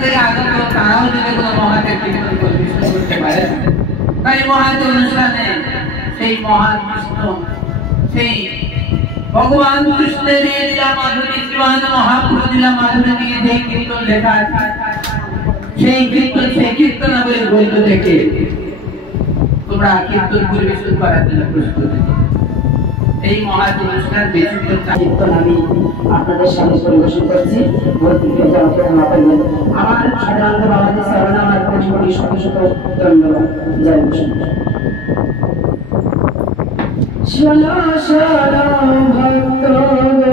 থেকে আগত তারাও যদি কোনো মহাদেব কীর্তন পরিবেশন করতে পারে, তাই মহাদেব অনুষ্ঠানে সেই মহান বিষ্ণু, সেই ভগবান কৃষ্ণের লীলা মাধুরী, শ্রীমান মহাপ্রভু লীলা মাধুরী নিয়ে যে কীর্তন লেখা আছে, সেই কীর্তনাবলীর গ্রন্থ থেকে তোমরা কীর্তন পরিবেশন করার জন্য প্রস্তুত। এই মহান অনুষ্ঠান কীর্তন আমি আপনাদের সামনে পরিবেশন করছি। আমার সাধারণত বাবাজি চরণ আমার কোটি কোটি শত শত ধন্যবাদ। জয় কৃষ্ণ। শোনো শোনো ভক্তগণ,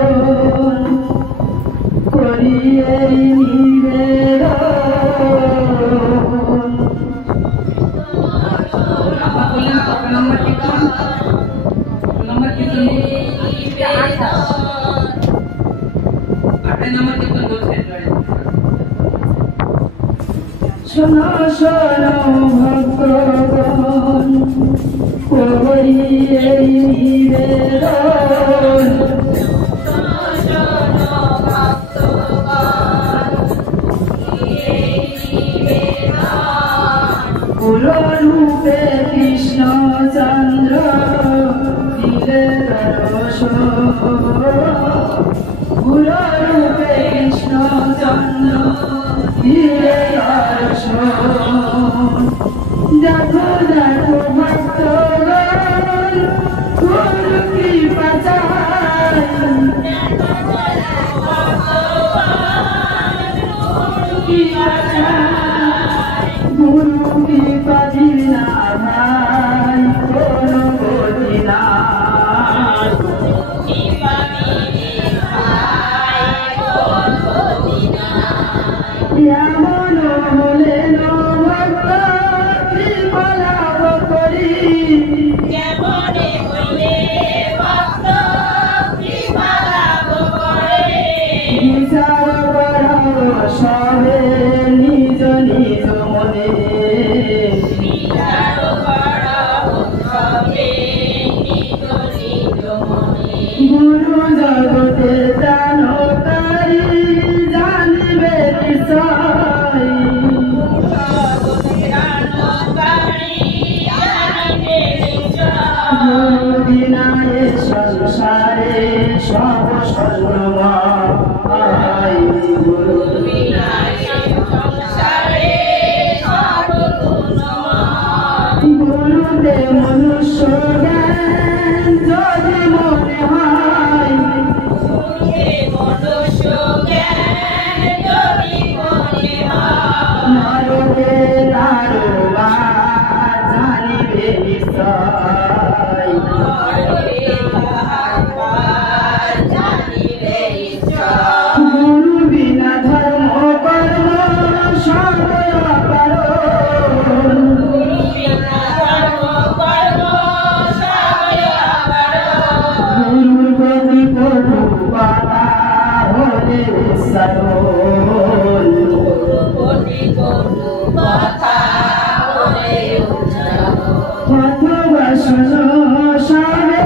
করি এই নিবেদন, শোনো শোনো ভক্তগণ, করি এই নিবেদন, পুররূপে কৃষ্ণচন্দ্র দিলে দর্শন, পুররূপে কৃষ্ণচন্দ্র দিলে দর্শন। দেখো দেখো ভক্তগণ, গুরু কৃপা চাই, গুরু কৃপা বিনা ভাই কোনো গতি নাই, এমন হলে ভক্ত কৃপা লাভ করি, বিচার করো সবে নিজ নিজ মনে, গুরু জগতে দানকারী জানবে বিষয়, গুরু বিনা এ সংসারে সব স্বর্ণময়, গুরু গুরুতে মনুষ্য জ্ঞান যদি মনে হয়, নরকে নারবার জানিবে নিশ্চয়, গুরু বিনা ধর্ম কর্ম সব অকারণ, গুরুর গতি প্রভু পাতা হলে সরল, অথবা শোনো সবে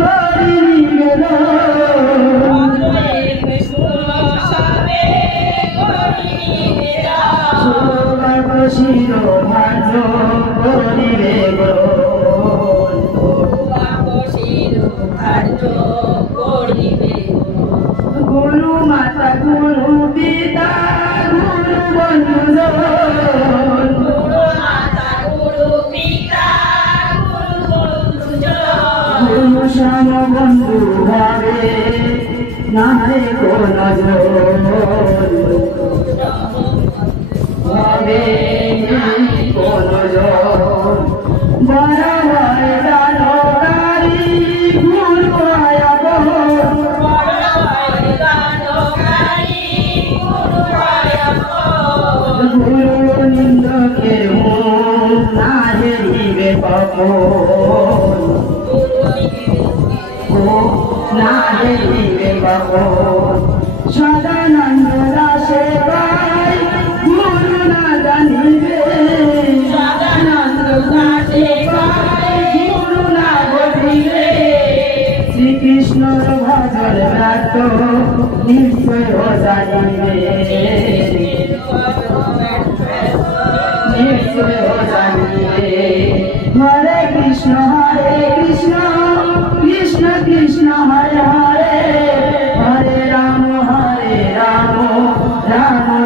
করি নিবেদন, সৌভাগ্য শিরোধার্য করিবে গুরু মাতা গুরু পিতা গুরু বন্ধুজন, গুরু সম বন্ধু ভাবে নারে কোন ভাবে কোন বরাবর দানকারী গুরু আয়াবন, গুরু নিন্দকের মুখ না হেরিবে কখন, না হেরিবে কখন, সদানন্দ দাসে পাই গুরু না জানিবে, সদানন্দ দাসে পাই গুরু না বলিবে, শ্রীকৃষ্ণর ভজন রাত নিশ্চয় জানিবে। রাধা